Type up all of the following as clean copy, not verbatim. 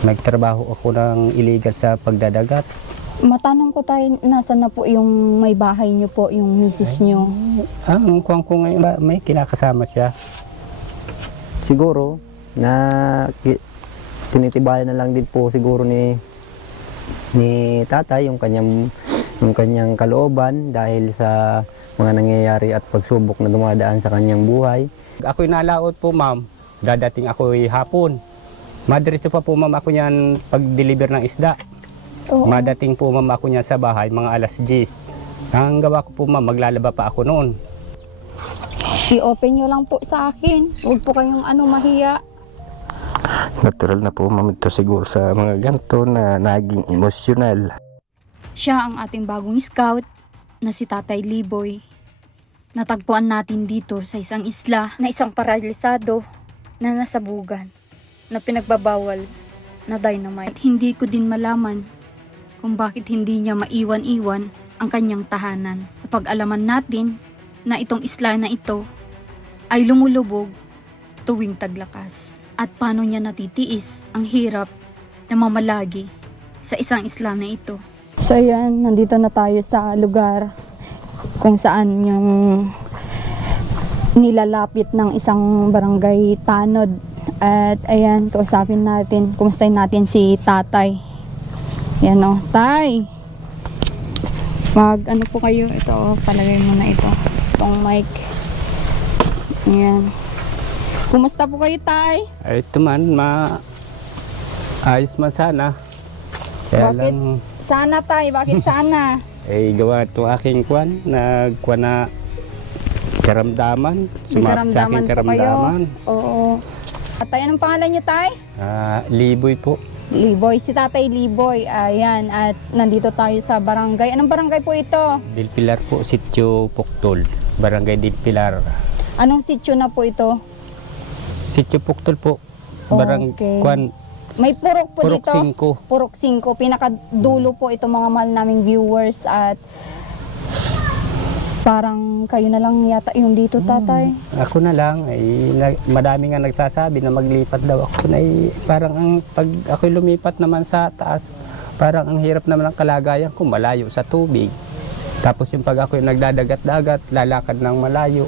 Nagtrabaho ako ng illegal sa pagdadagat. Matanong ko tayo, nasa na po yung may bahay nyo po, yung misis nyo? Ang kuwang ko ngayon, may kinakasama siya. Siguro na tinitibayan na lang din po siguro ni tatay yung kanyang kalooban dahil sa mga nangyayari at pagsubok na dumadaan sa kanyang buhay. Ako'y nalaot po, ma'am. Dadating ako'y hapon. Madiretso pa po, ma'am, ako niyan pag-deliver ng isda. Oo. Madating po, ma'am, ako niyan sa bahay, mga alas 10. Ang gawa ko po, ma'am, maglalaba pa ako noon. I-open nyo lang po sa akin. Huwag po kayong mahiya. Natural na po, ma'am, ito siguro sa mga ganito na naging emosyonal. Siya ang ating bagong scout na si Tatay Liboy. Natagpuan natin dito sa isang isla na isang paralisado na nasabugan, na pinagbabawal na dynamite. At hindi ko din malaman kung bakit hindi niya maiwan-iwan ang kanyang tahanan. Napag-alaman natin na itong isla na ito ay lumulubog tuwing taglakas. At paano niya natitiis ang hirap na mamalagi sa isang isla na ito. So ayan, nandito na tayo sa lugar kung saan yung nilalapit ng isang barangay tanod. At ayan, kausapin natin, kumustahin natin si tatay. Yan o, tay! Ano po kayo? Ito, palagay mo na ito. Itong mic. Ayan. Kumusta po kayo, tay? Ay, ito man, ayos man sana. Kaya Bakit? lang, Sana, tay. Bakit sana? gawa ito aking kwan, nagkwan na karamdaman. Sumakit sa aking Nagkaramdaman po karamdaman. kayo? Oo. Tatay, anong pangalan niyo, tay? Liboy po. Liboy. Si Tatay Liboy. Ayan. At nandito tayo sa barangay. Anong barangay po ito? Dilpilar po, Sitio Puktol. Barangay Dilpilar. Anong sityo na po ito? Sitio Puktol po. Okay. Kwan, May purok po Purok dito. 5. Purok 5. Pinakadulo po ito mga mahal naming viewers. At parang kayo na lang yata yung dito, tatay. Ako na lang, madami nga nagsasabi na maglipat daw ako. Parang pag ako'y lumipat naman sa taas, parang ang hirap naman ang kalagayan ko, malayo sa tubig. Tapos yung pag ako'y nagdadagat-dagat, lalakad ng malayo.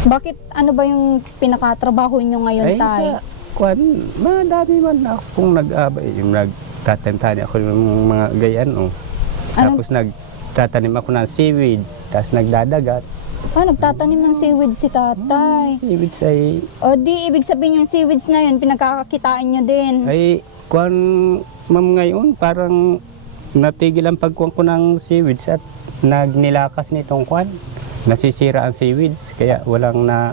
Bakit ano ba yung pinakatrabaho nyo ngayon, tay? Madami man akong yung nagtatantani ako ng mga gayan. Tapos nagtatanim ako ng seaweeds, tapos nagdadagat. Nagtatanim ng seaweeds si tatay. Seaweeds ay, O di, ibig sabihin yung seaweeds na yun, pinagkakakitaan nyo din. ma'am, ngayon parang natigil ang pagkuhan ko ng seaweeds at nagnilakas nitong kwan. Nasisira ang seaweeds, kaya walang na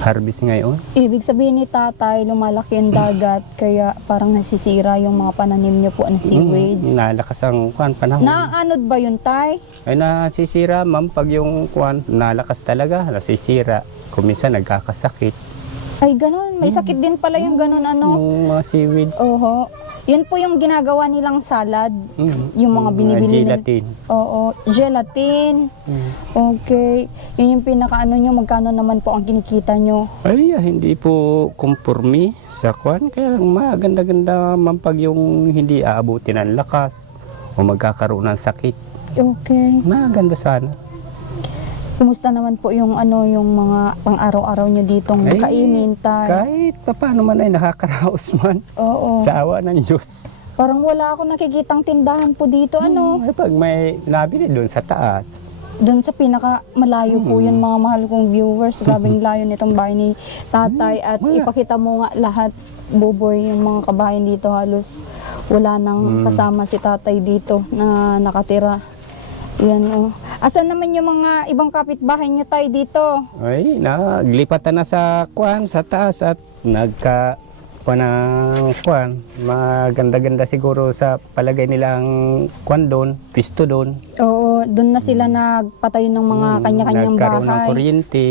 harvest ngayon. Ibig sabihin ni tatay, lumalaki ang dagat, kaya parang nasisira yung mga pananim nyo po na seaweeds. Nalakas ang kwan panahon. Naanod ba yun, tay? Ay nasisira, ma'am, pag yung kwan nalakas talaga, nasisira. Kuminsan nagkakasakit. Ay, ganun. May sakit din pala yung ganun, Yung mga seaweeds. Oho. Yun po yung ginagawa nilang salad. Yung mga binibili nila. gelatin. Oo. Gelatin. Okay. Yun yung pinakaano nyo. Magkano naman po ang kinikita nyo? Ay, hindi po kumpormi sa kwan. Kaya lang maganda-ganda, ma'am, pag yung hindi aabutin ng lakas o magkakaroon ng sakit. Okay. Maganda sana. Kumusta naman po yung yung mga pang-araw-araw nyo ditong Ay, kainin, tay? Kahit paano man ay nakakaraos man. Oo. Sa awa ng Diyos. Parang wala ako nakikitang tindahan po dito. Ay, pag may nabili doon sa taas. Doon sa pinaka malayo po yun, mga mahal kong viewers. Grabing layo nitong bahay ni tatay. At Wala. ipakita mo nga lahat, Buboy, yung mga kabahayan dito halos wala nang kasama si tatay dito na nakatira. Yan o. Asan naman yung mga ibang kapitbahay nyo, tay, dito? Ay, naglipatan na sa kwan, sa taas at kwan. Maganda-ganda siguro sa palagay nilang kwan doon, pisto doon. Oo, doon na sila nagpatayo ng mga kanya-kanyang Nagkaroon ng bahay. kuryente.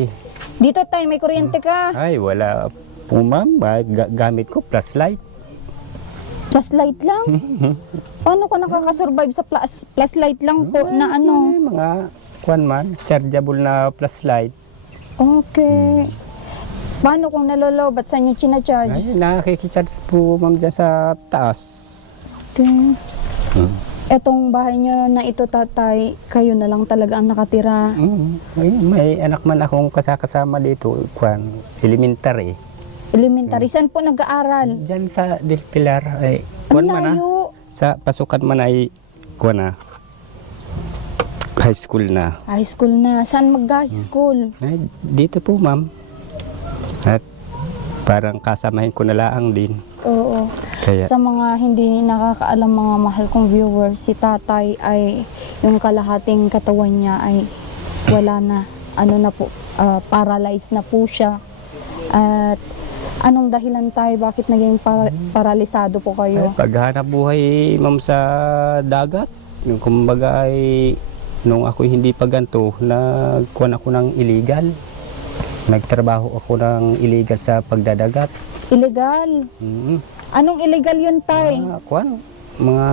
Dito, tay, may kuryente ka. Ay, wala po, ma'am. Gamit ko flashlight. Flashlight lang? Paano ka nakakasurvive sa flashlight lang po na ano? Ay, mga kwan man, chargeable na flashlight. Okay. Paano kung nalolobat, saan yung chinacharge? Ay, nakikicharge po ma'am dyan sa taas. Okay. Hmm. Etong bahay nyo na ito, tatay, kayo na lang talaga ang nakatira. Ay, may anak man akong kasama dito, kwan, elementary. Elementary. Saan po nag-aaral? Diyan sa Del Pilar ay Ang kwan man na. layo. Sa pasukan man ay kwan na. High school na. High school na. Saan mag-high school? Ay, dito po ma'am. At parang kasamahin ko na laang din. Oo. Kaya Sa mga hindi nakakaalam, mga mahal kong viewers, si tatay ay yung kalahating katawan niya ay wala na. Ano na po, paralyzed na po siya. At anong dahilan tayo? Bakit naging paralisado po ay, kayo? paghanap buhay ma'am sa dagat. Yung kumbaga ay nung ako hindi pa ganito, nagkuhan ako ng illegal. Nagtrabaho ako ng illegal sa pagdadagat. Illegal. Anong illegal yun, tay? Mga kuwan, mga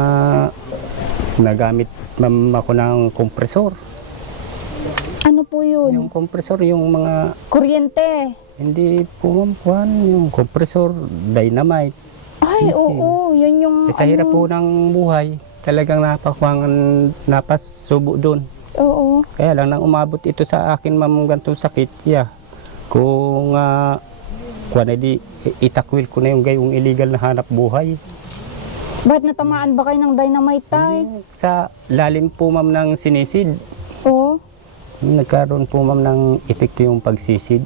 nagamit ma'am ako ng kompresor. Ano po Yung yun? kompresor, yung mga Kuryente. hindi po ma'am kuwan, yung kompresor, dynamite. Ay, Yes, oo. Yan yung Eh, sa hirap po ng buhay, talagang napasubo doon. Oo. Kaya lang nang umabot ito sa akin ma'am ganitong sakit, kung kuwan edi itakwil ko na yung gayong illegal na hanap buhay. Bakit natamaan ba kayo ng dynamite, tay? Sa lalim po ma'am ng sinisid, Oo. nagkaroon po ma'am ng epekto yung pagsisid.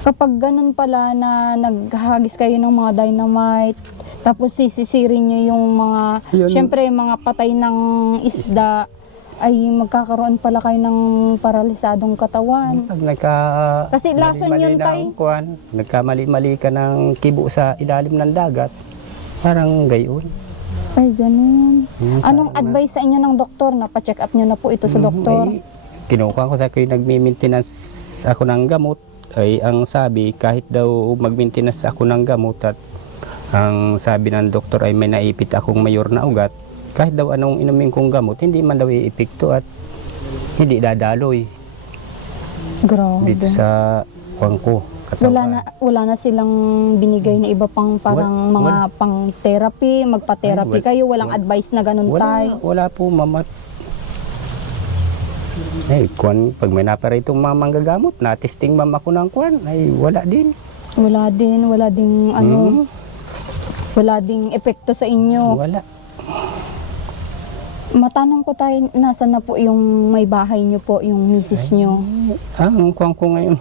Kapag ganun pala na naghahagis kayo ng mga dynamite, tapos sisisirin nyo yung mga, Yun. syempre mga patay ng isda, ay magkakaroon pala kayo ng paralisadong katawan. Pag Kasi lason mali-mali yun, tay. ng kuwan, nagkamali-mali ka ng kibo sa ilalim ng dagat, parang gayon. Ay, ganun. Hmm, Anong parang advice sa inyo ng doktor? Napacheck up nyo na po ito sa doktor? Ay, kinukuha ko sa kayo nagmi-maintenance ako ng gamot. Ay ang sabi, kahit daw mag-maintenance ako ng gamot at ang sabi ng doktor ay may naipit akong mayor na ugat, kahit daw anong inumin kong gamot, hindi man daw iipikto at hindi dadaloy Grabe. dito sa kuwan ko. Katawan. Wala na silang binigay na iba pang parang mga pang therapy, magpa-therapy Ay, kayo, walang advice na ganun, tay. Wala po mamat. Ay, kuwan, pag may napara itong mga manggagamot, na-testing ma'am ako ng kuwan, ay wala din. Wala ding ano, wala ding epekto sa inyo. Wala. Matanong ko tayo, nasa na po yung may bahay nyo po, yung misis nyo? Ang kuwan ko ngayon,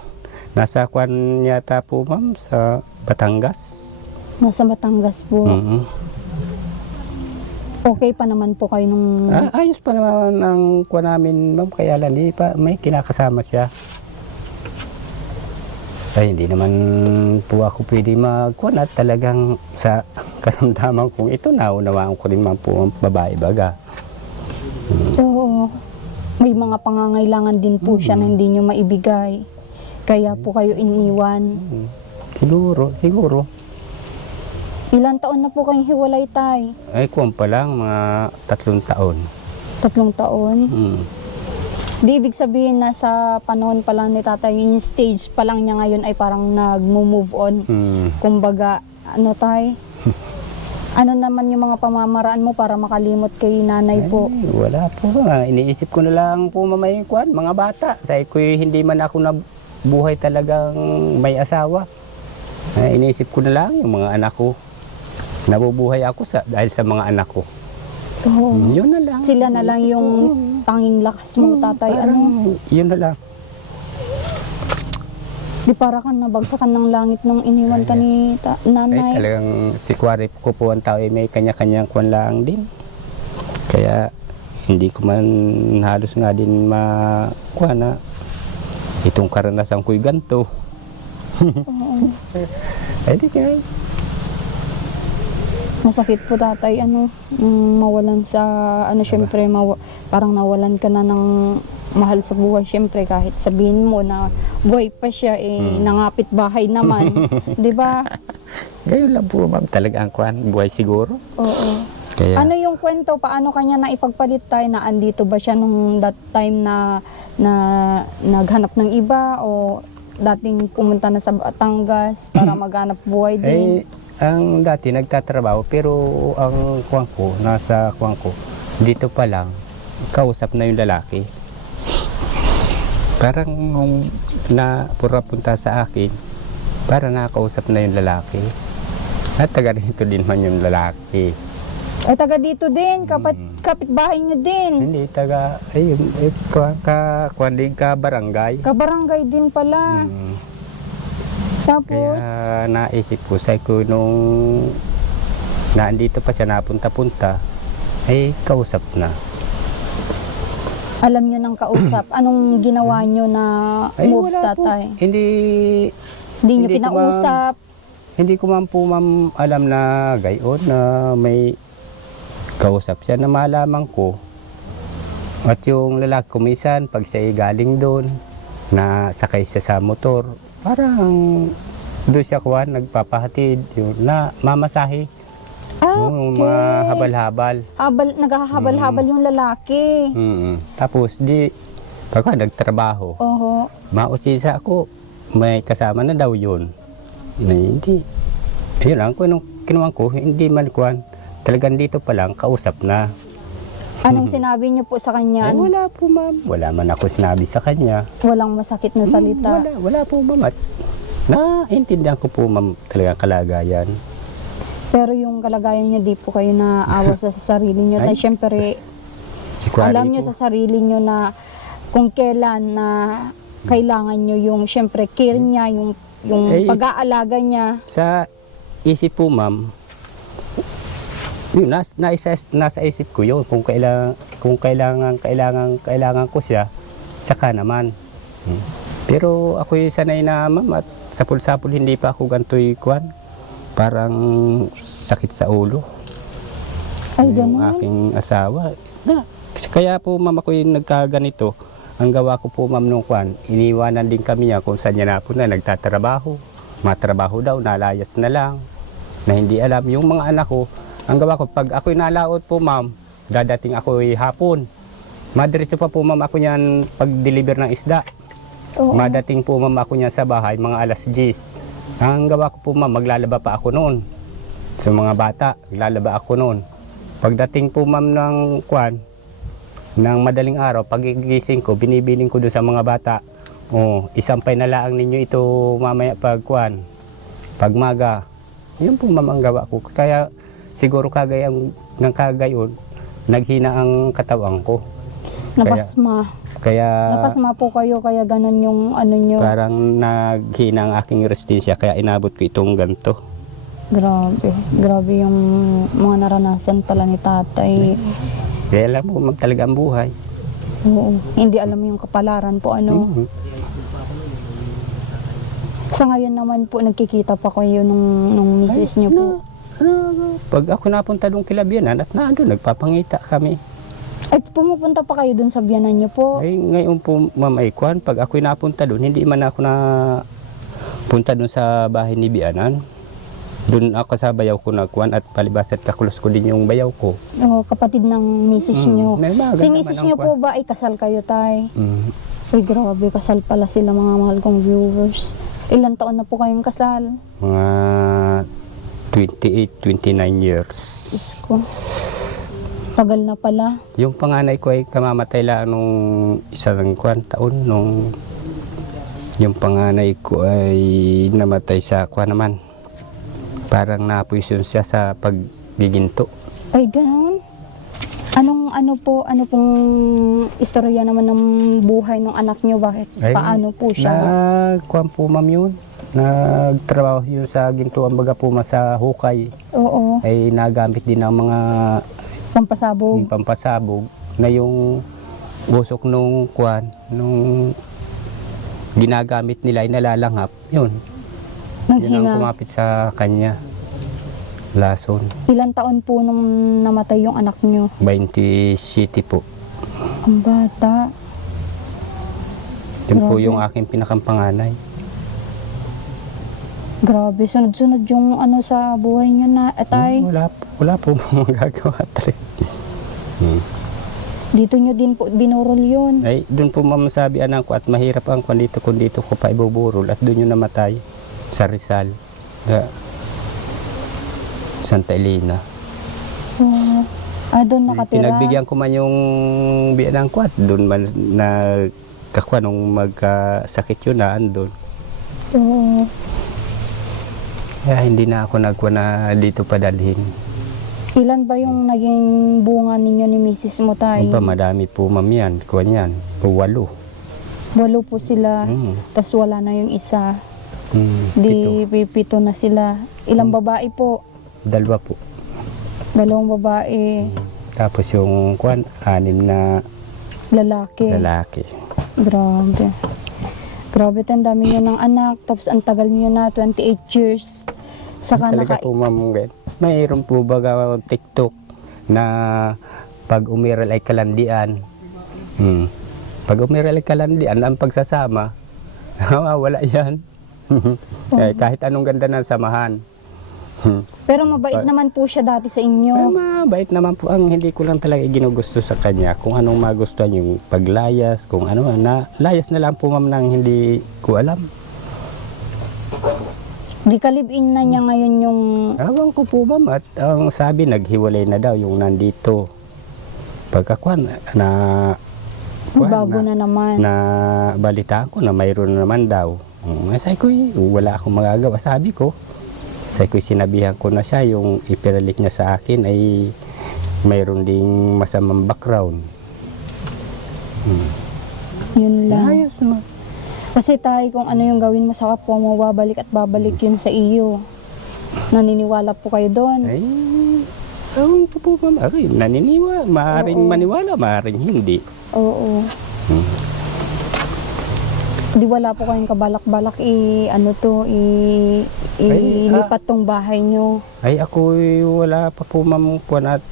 nasa kuwan yata po ma'am sa Batangas. Nasa Batangas po. Okay pa naman po kayo nung... Ayos pa naman ang kuwan namin ma'am, kaya lang di pa may kinakasama siya. Ay, hindi naman po ako pwede magkuwan at talagang sa karamdaman kong ito, naunawaan ko rin ma'am po ang babae baga. Oo. May mga pangangailangan din po siya na hindi nyo maibigay. Kaya po kayo iniwan. Siguro. Ilan taon na po kayong hiwalay, tay? Ay, kuwan pa lang, mga 3 taon. 3 taon? Di ibig sabihin na sa panahon pa lang ni tatay, yung stage pa lang niya ngayon ay parang nag-move on. Kumbaga, ano tay? Ano naman yung mga pamamaraan mo para makalimot kay nanay po? Ay, wala po. Iniisip ko na lang po mamay kuwan, mga bata. Dahil ko hindi man ako nabuhay talagang may asawa. Iniisip ko na lang yung mga anak ko. Nabubuhay ako dahil sa mga anak ko. Oo. Yun na lang. Sila na lang yung tanging lakas mo, tatay. Ano? Yun na lang. Di para kang nabagsakan ng langit nung iniwan ka ni Ay, nanay. talagang si Kwari ko po ang tao ay may kanya-kanyang kuwan lang din. Kaya hindi ko man halos nga din makuha na itong karanasan ko'y ganito. Oo. Ay, di kaya. Masakit po, tatay, ano, mawalan sa, ano, syempre, parang nawalan ka na ng mahal sa buhay. Syempre, kahit sabihin mo na buhay pa siya, nangapit bahay naman. Di ba? Gayon lang po ma'am, talaga ang kuwan, buhay siguro. Oo. Kaya, Ano yung kwento? Paano kanya na ipagpalit tayo na andito ba siya nung that time na naghanap ng iba o dating pumunta na sa Batangas para maghanap buhay din? Ang dati nagtatrabaho pero ang kuwang ko, nasa kuwang ko, dito pa lang, kausap na yung lalaki. Parang nung punta sa akin, para nakausap na yung lalaki. At taga rito din man yung lalaki. Ay, taga dito din, kapitbahay nyo din. Hindi, taga, kuwan din ka barangay. Kabarangay din pala. Tapos, Kaya naisip ko, sa ko nung naandito pa siya, napunta-punta, ay kausap na. alam nyo ng kausap. Anong ginawa nyo na move, wala po. tatay? Hindi Hindi nyo Hindi ko kinausap? Hindi ko man po ma'am alam na gayon na may kausap siya na malaman ko. At yung lalaki ko minsan, pag siya galing doon, na sakay siya sa motor, parang doon siya kuwan, nagpapahatid, yung na mamasahe. Yung Okay. mga habal-habal. Naghahabal-habal yung lalaki. Tapos di, pagka nagtrabaho, Oho. mausisa ako, may kasama na daw yun. Hindi. Yun lang, kung kinuha ko, hindi man kuwan. Talagang dito pa lang, kausap na. Anong sinabi nyo po sa kanya? Wala po ma'am. Wala man ako sinabi sa kanya. Walang masakit na salita? Wala po ma'am. At naintindihan ko po ma'am talagang kalagayan. Pero yung kalagayan nyo, di po kayo naawa sa sarili nyo. Na Ay, syempre, Si Kwari alam nyo ko, sa sarili nyo na kung kailan na kailangan nyo yung syempre care niya, yung pag-aalaga niya. sa isip po ma'am, yun, nasa isip ko yun. Kung kailangan ko siya, saka naman. Pero ako'y sanay na ma'am at sapul-sapul hindi pa ako ganto'y kuwan. Parang sakit sa ulo. Ay, Yung ganun. aking asawa. Kaya po ma'am ako yung nagkaganito. Ang gawa ko po ma'am nung kwan, iniwanan din kami niya kung saan niya na po na nagtatrabaho. Matrabaho daw, nalayas na lang. Na hindi alam. Yung mga anak ko, ang gawa ko, pag ako'y nalaot po ma'am, dadating ako'y hapon. Madiretso pa po ma'am ako niyan pag-deliver ng isda. Oo. Madating po ma'am ako niyan sa bahay, mga alas 10. Ang gawa ko po ma'am, maglalaba pa ako noon. Sa mga bata, maglalaba ako noon. Pagdating po ma'am ng kwan, ng madaling araw, pagigising ko, binibiling ko doon sa mga bata. Isampay na laang ninyo ito mamaya pag kwan, pagmaga. Yun po ma'am ang gawa ko. Kaya siguro kagayon, naghina ang katawan ko. Napasma. Kaya Napasma po kayo, kaya ganun yung ano nyo. parang naghina ang aking resistensya, kaya inabot ko itong ganito. Grabe. Grabe yung mga naranasan pala ni tatay. Kaya alam mo, talaga ang buhay. Oo. Hindi alam yung kapalaran po ano. Sa ngayon naman po, nagkikita pa kayo nung misis nyo po. Pag ako napunta doon kila Biyanan at naandun, nagpapangita kami. Ay, pumupunta pa kayo dun sa biyanan nyo po. Ay, ngayon po, Ma'am Aikwan, pag ako'y napunta doon, hindi man ako na punta doon sa bahay ni Biyanan. Doon ako sa bayaw ko nagkuhan at palibas at kakulos ko din yung bayaw ko. Oo, kapatid ng misis nyo. May mga Si ganda misis man ang nyo kwan. po ba ay kasal kayo, tay? Mm. Uy, grabe, kasal pala sila mga mahal kong viewers. Ilan taon na po kayong kasal? Mga 28, 29 years. Ko. Tagal na pala. Yung panganay ko ay kamamatay lang nung isang taon. Nung yung panganay ko ay namatay sa kwan naman. Parang napuisyon siya sa paggiginto. Ay, ganun. Ano pong istorya naman ng buhay ng anak nyo? Bakit? Ay, Paano po siya? Nagkuhan po ma'am yun. Nagtrabaho yun sa ginto, ambaga po sa hukay. Oo, Ay nagamit din ng mga pampasabog. pampasabog na yung usok nung kwan, nung ginagamit nila ay nalalanghap. Yun. Yun ang Naghina. kumapit sa kanya. Lason. Ilan taon po nung namatay yung anak nyo? 20 city po. Ang bata. Yun po Grabe. yung aking pinakampanganay. Grabe, sunod-sunod yung ano sa buhay nyo na, atay. Wala po magagawa talaga. Dito nyo din po binurol yun. Ay, doon po ma'am sabi anak ko at mahirap ang kwan dito kung dito ko pa ibuburol at doon yung namatay sa Rizal. Santa Elena. Oo. Doon nakatira. Pinagbigyan ko man yung biyanang ko at doon man nagkakwa nung magkasakit yun na andun. Oo. Kaya hindi na ako nagkwa na dito padalhin. Ilan ba yung naging bunga ninyo ni Mrs. mo tay? Pa, madami po ma'am yan. Kwan yan. Po 8. 8 po sila. Tas wala na yung isa. Di pipito na sila. Ilang babae po? 2 po. 2 babae. Tapos yung kwan, 6 na Lalaki. lalaki. Grabe. Grabe, ang dami nyo ng anak. Tapos ang tagal nyo na, 28 years. Saka Talaga po ma'am. Mayroon po baga TikTok na pag umiral ay kalandian. Pag umiral ay kalandian, ang pagsasama, wala yan. Kahit anong ganda ng samahan. Pero mabait naman po siya dati sa inyo. Mabait naman po. Ang hindi ko lang talaga ginugusto sa kanya kung anong magustuhan yung paglayas, kung ano, layas na lang po ma'am nang hindi ko alam. Di kalibin na niya ngayon yung... Awang ko po ma'am at ang sabi naghiwalay na daw yung nandito. Pagkakuan na bago na naman. na balitaan ko na mayroon na naman daw. Sabi ko, wala akong magagawa. Sabi ko, sinabihan ko na siya, yung ipinalik niya sa akin ay mayroon ding masamang background. Yun lang. Ayos naman. Kasi tayo kung ano yung gawin mo sa kapwa mo, babalik at babalik yun sa iyo. Naniniwala po kayo doon. Ay, ewan ko po ma'am. Ay, naniniwala. Maaring maniwala, maaring hindi. Oo. Di wala po kayong kabalak-balak ilipat tong bahay nyo. Ay, ako wala pa po ma'am kuwan at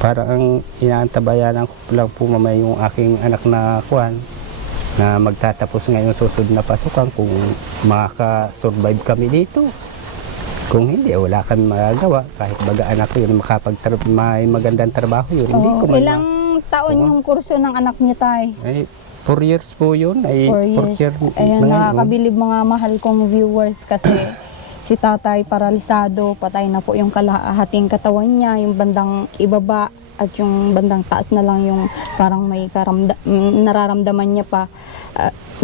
parang ang inaantabayanan ko lang po ma'am yung aking anak na kuwan na magtatapos ngayon susunod na pasukan kung makaka-survive kami dito. Kung hindi, wala kami magagawa. Kahit baga anak ko yun, may magandang trabaho yun. Hindi ko man Ilang taon yung kurso ng anak niyo tay? Ay, 4 years po yun. Ay, 4 years. Ayan, nakakabilib mga mahal kong viewers kasi si tatay paralisado, patay na po yung kalahating katawan niya, yung bandang ibaba at yung bandang taas na lang yung parang may nararamdaman niya pa.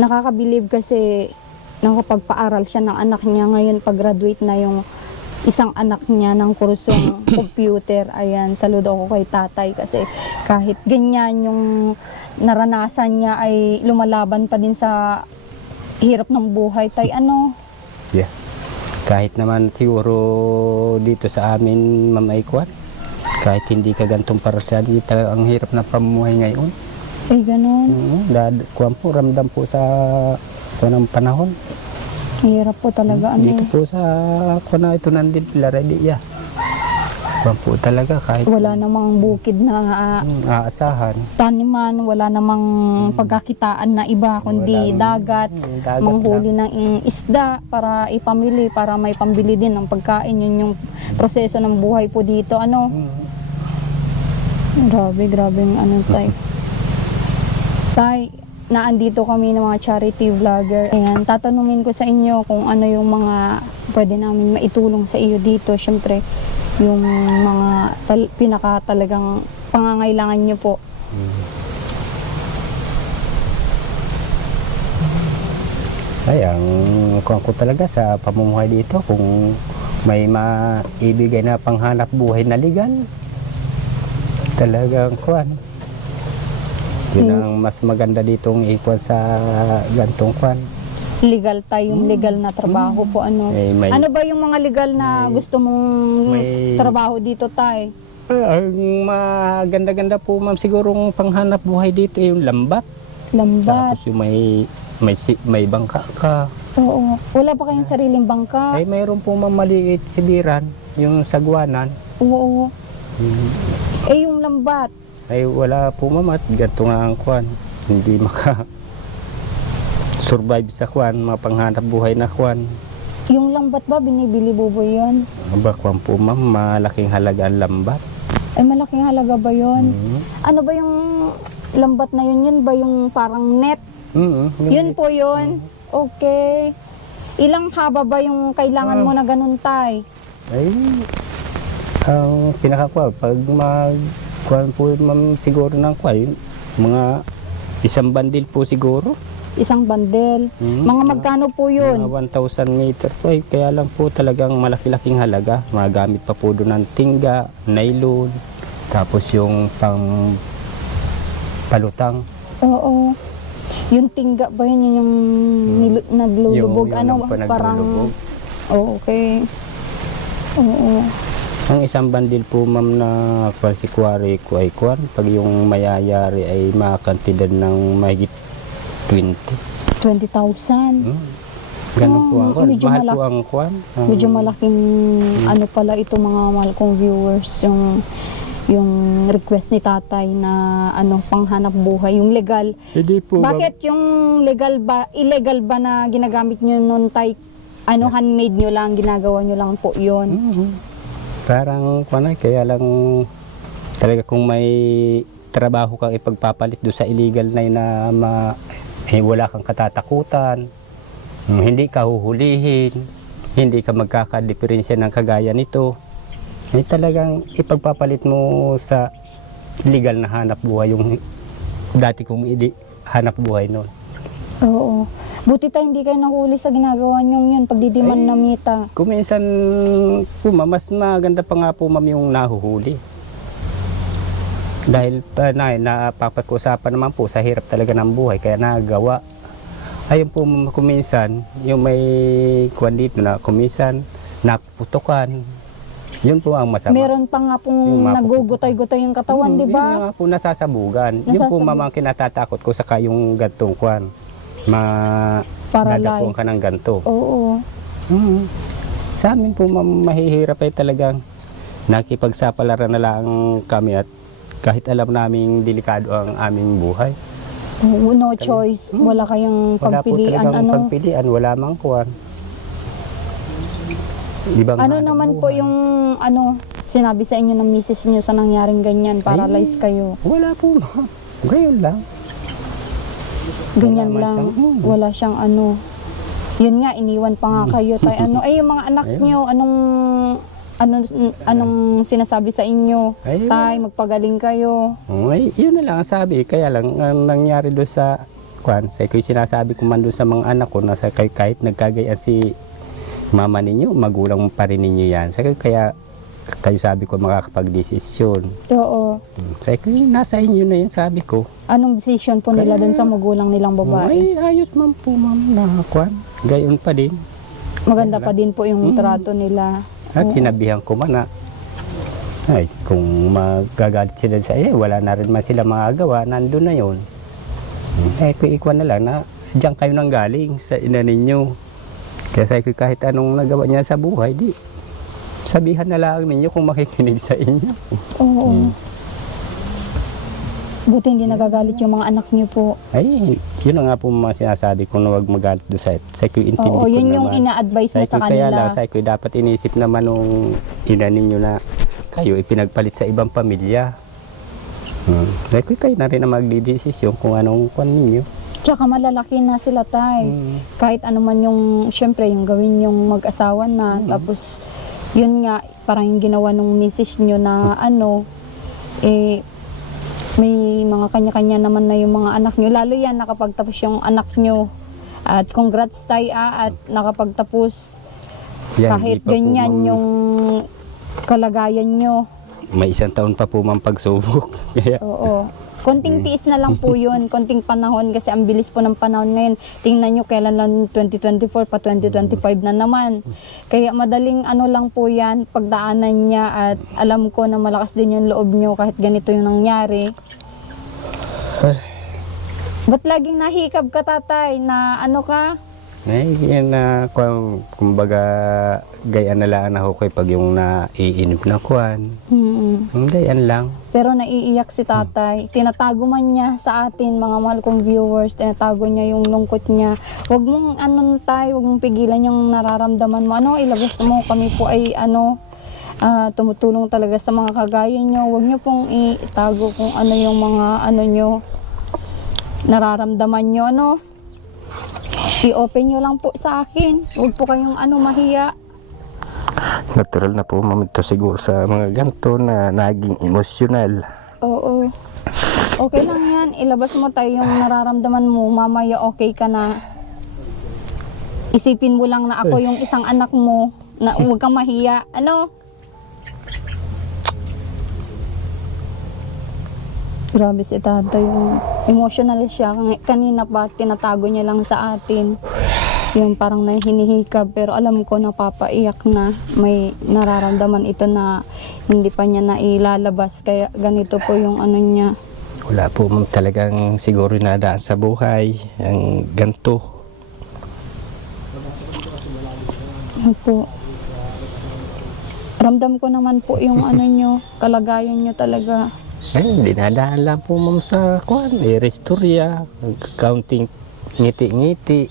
Nakakabilib kasi nakapagpaaral siya ng anak niya. Ngayon pag-graduate na yung isang anak niya ng kursong computer. Ayan, saludo ako kay tatay kasi kahit ganyan yung naranasan niya ay lumalaban pa din sa hirap ng buhay. Tay, ano? Yeah. Kahit naman siguro dito sa amin, Ma'am Aikwan, kahit hindi ka gantong parasad, talaga ang hirap ng pamumuhay ngayon. Ay, ganun. Kuwan po, ramdam po sa kuwan ng panahon. Hirap po talaga. Dito po sa kuwan na ito nandito, Laredia. Kuwan po talaga kahit Wala namang bukid na aasahan. taniman, wala namang pagkakitaan na iba, kundi dagat, Dagat manghuli ng isda para ipamili, para may pambili din ng pagkain. Yun yung proseso ng buhay po dito. Ano? Grabe yung ano, tay. Tay, naandito kami ng mga charity vlogger. Ayan, tatanungin ko sa inyo kung ano yung mga pwede namin maitulong sa iyo dito. Siyempre, yung mga pinaka talagang pangangailangan nyo po. Ay, ang kuwan ko talaga sa pamumuhay dito, kung may maibigay na panghanap buhay na legal, talagang kuwan. Yun ang mas maganda ditong ikuan sa gantong kuwan. Legal tayo, yung legal na trabaho po. Ano ano ba yung mga legal na gusto mong trabaho dito, tay? Ang maganda-ganda po ma'am, sigurong panghanap buhay dito yung lambat. Lambat. Tapos yung may bangka ka. Oo. Wala pa kayong sariling bangka? Ay mayroon po ma'am maliit sibiran, yung sagwanan. Oo. Eh yung lambat? Ay wala po ma'am at ganito nga ang kuwan. Hindi survive sa kuwan, mga panghanap buhay na kuwan. Yung lambat ba, binibili buboy yun? Aba kuwan po ma'am, malaking halaga ang lambat. Ay malaking halaga ba yun? Ano ba yung lambat na yun ba yung parang net? Yun po yun. Okay. Ilang haba ba yung kailangan mo na ganun, tay? Ay, ang pinakakuha, pag kuwan po ma'am siguro ng kuwan, mga isang bandil po siguro. Isang bandel. Mga magkano po yun? Mga 1,000 meter po. Ay, kaya lang po talagang malaki-laking halaga. Magamit pa po doon ng tingga, nylon, tapos yung pang palutang. Oo. Yung tingga ba yun yung naglulubog? Yung Ano, ang parang... panaglulubog. Oh, okay. Oo. Ang isang bandil po ma'am na kwalsikwari ko ay kwan. Pag yung mayayari ay makakantidad ng mahigit 20. 20,000. Ganun po ang kwan. medyo Mahal po malaki. ang kwan. Medyo malaking ano pala ito mga mahal kong viewers, yung request ni tatay na ano panghanap buhay, yung legal. Hindi po ma'am. Bakit yung illegal ba na ginagamit nyo nun, tay? Ano, handmade nyo lang, ginagawa nyo lang po yun? Parang kwan ay, kaya lang talaga kung may trabaho kang ipagpapalit doon sa illegal na yun na wala kang katatakutan, hindi ka huhulihin, hindi ka magkakadiferensya ng kagaya nito, ay talagang ipagpapalit mo sa legal na hanap buhay yung dati kong hanap buhay noon. Oo. Buti tayo hindi kayo nahuli sa ginagawa nyo yun, pagdidiman na mita. Kung minsan po, mas maganda pa nga po ma'am yung nahuhuli. Dahil napapag-usapan naman po sa hirap talaga ng buhay, kaya nagawa. Ayun po kuminsan, yung may kuwan dito na kuminsan, naputukan. Yun po ang masama. Meron pa nga pong nagugutay-gutay yung katawan, di Yun ba? nga po nasasabugan. Yun po ma'am ang kinatatakot ko saka yung gantong kuwan. Dadapuan ka ng ganto. Oo. Sa amin po ma'am, mahihirap ay talagang nakipagsapalaran na lang kami at kahit alam naming delikado ang aming buhay. Oo, no choice. Wala kayong Wala po pagpilian. talagang Ano? pagpilian, wala mang kuwan. Ibang Ano hanap naman po buhay. yung ano sinabi sa inyo ng misis nyo sa nangyaring ganyan, paralyze kayo? Wala po ma'am. Gayon lang. Ganyan Wala lang. man siyang- Wala siyang ano. Yun nga, iniwan pa nga kayo. Tay, ano, ay, yung mga anak Ayun. nyo, anong sinasabi sa inyo? Ayun. Tay, magpagaling kayo. Ay, yun na lang ang sabi. Kaya lang, ang nangyari doon sa kwan, sa ko sinasabi ko man doon sa mga anak ko, na sa kahit nagkagayaan si mama ninyo, magulang pa rin ninyo yan. Kaya kayo sabi ko makakapag-desisyon. Oo. Sa ko, nasa inyo na yan sabi ko. Anong decision po nila dun sa magulang nilang babae? Ay, ayos man po ma'am na kwan. Gayon pa din. Maganda pa din po yung trato nila. At sinabihan ko man na, ay, kung magagalit sila sa wala na rin man sila magagawa, nandun na yun. Ko ikwan na lang na diyan kayo nang galing sa ina ninyo. Kaya sabi ko kahit anong nagawa niya sa buhay, di sabihan na lang ninyo kung makikinig sa inyo. Oo. Buti hindi nagagalit yung mga anak niyo po. Ay, yun na nga po mga sinasabi ko na huwag magalit doon sa sabi ko intindi Oo, ko yun naman. yung ina-advise mo Sabi sa ko, kaya lang, kanila. sabi ko dapat inisip naman nung ina ninyo na kayo ipinagpalit sa ibang pamilya. Sabi ko kayo na rin na magdidesisyon kung anong kwan ninyo. Tsaka malalaki na sila, tay. Kahit ano man yung, syempre, yung gawin yung mag-asawa na. Tapos, yun nga, parang yung ginawa nung misis nyo na ano, may mga kanya-kanya naman na yung mga anak nyo. Lalo yan, nakapagtapos yung anak nyo. At congrats, tay, at nakapagtapos. Yan, Kahit di pa po, ganyan ma'am, yung kalagayan nyo. may 1 taon pa po mang pagsubok. Kaya, Oo. Konting tiis na lang po yun, konting panahon kasi ang bilis po ng panahon ngayon. Tingnan nyo kailan lang 2024 pa 2025 na naman. Kaya madaling ano lang po yan, pagdaanan niya at alam ko na malakas din yung loob nyo kahit ganito yung nangyari. Ba't laging nahikab ka, tatay, na ano ka? ay, yan na, kumbaga, gayaan na lang ako pag yung naiinip na kwan. Gayaan lang. Pero naiiyak si tatay. Tinatago man niya sa atin, mga mahal kong viewers, tinatago niya yung lungkot niya. Huwag mong huwag mong pigilan yung nararamdaman mo. Ano, ilabas mo, kami po ay tumutulong talaga sa mga kagaya nyo. Huwag nyo pong itago kung ano yung mga ano nyo, nararamdaman nyo, ano. I-open nyo lang po sa akin. Huwag po kayong mahiya. Natural na po ma'am ito siguro sa mga ganito na naging emosyonal. Oo. Okay lang yan. Ilabas mo tayo yung nararamdaman mo. Mamaya okay ka na. Isipin mo lang na ako yung isang anak mo. Na huwag kang mahiya. Ano? Grabe si tatay. Emotional siya. Kanina pa tinatago niya lang sa atin. Yung parang hinihikab, pero alam ko napapaiyak na. May nararamdaman ito na hindi pa niya nailalabas, kaya ganito po yung ano niya. Wala po ma'am talagang siguro nadaan sa buhay ang ganito. Yan po. Ramdam ko naman po yung ano nyo, kalagayan nyo talaga. Ay, dinadaan lang po ma'am sa restorya, counting ngiti-ngiti.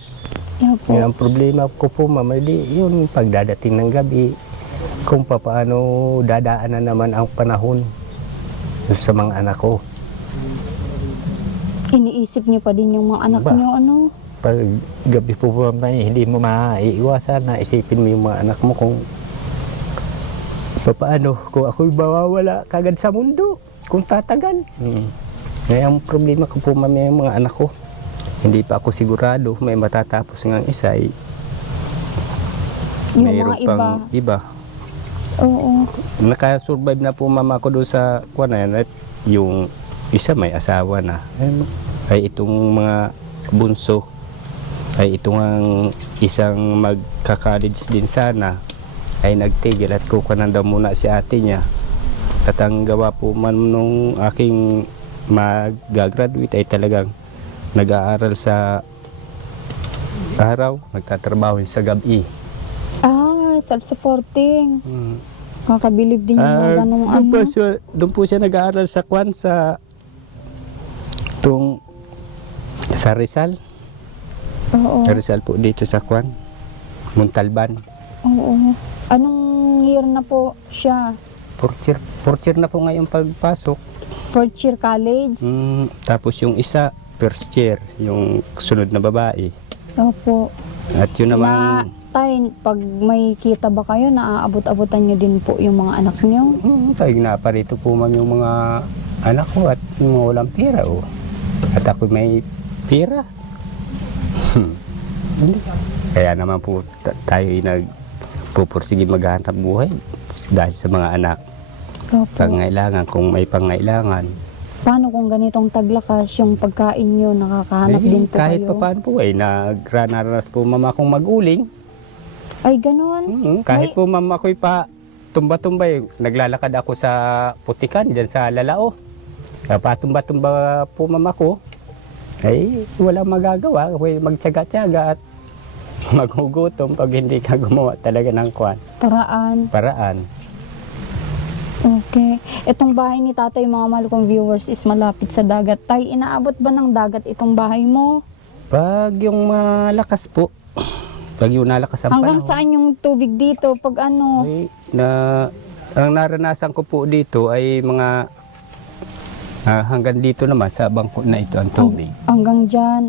Yan po. Yung ang problema ko po ma'am, yun pagdadating ng gabi, kung paano dadaanan naman ang panahon sa mga anak ko. Iniisip nyo pa din yung mga anak Ba? nyo, ano? Pag gabi po ma'am, hindi mo maiiwasan na isipin mo yung mga anak mo kung paano, kung ako'y mawawala kagad sa mundo, kung tatagal. Kaya ang problema ko po ma'am, yung mga anak ko. Hindi pa ako sigurado, may matatapos ng isa ay Yung mayroon mga pang iba. Oo. Nakasurvive na po mama ko doon sa at yung isa may asawa na. Ay itong mga bunso, ay itong ang isang magka-college din sana, ay nagtigil at kukunan daw muna si ate niya. At ang gawa po man nung aking mag-graduate ay talagang nag-aaral sa araw, nagtatrabaho sa gabi. Self-supporting. Kakabilib din yung mga ganong ano. Doon po siya nag-aaral sa sa Rizal. Oo. Rizal po dito sa Montalban. Oo. Anong year na po siya? Fourth year na po ngayon pagpasok. Fourth year college? Tapos yung isa, first year, yung sunod na babae. Opo. At yun naman, Tay, pag may kita ba kayo, naaabot-abutan nyo din po yung mga anak nyo? pag naparito po ma'am yung mga anak ko at yung mga walang pera. Oh. At ako may pera. Kaya naman po tayo nagpupursige maghanap buhay dahil sa mga anak. Opo. Pangailangan, kung may pangailangan. Paano kung ganitong taglakas yung pagkain nyo, nakakahanap din po kahit kayo? pa paano po nagranaras po mama kong mag-uling. Ay, ganon. Kahit po mama ko'y pa tumba-tumbay, naglalakad ako sa putikan dyan sa Lalao. Patumba-tumba po mama ko. Ay, wala magagawa. Magtyaga-tyaga at maghugutom pag hindi ka gumawa talaga ng paraan. Okay. Itong bahay ni tatay, mga mahal kong viewers, is malapit sa dagat. Tay, inaabot ba ng dagat itong bahay mo? Pag yung malakas po, pag yung nalakas ang Hanggang panahon. saan yung tubig dito? Pag ano? Ay, ang naranasan ko po dito ay mga hanggang dito naman sa bangko na ito ang tubig. Hanggang dyan.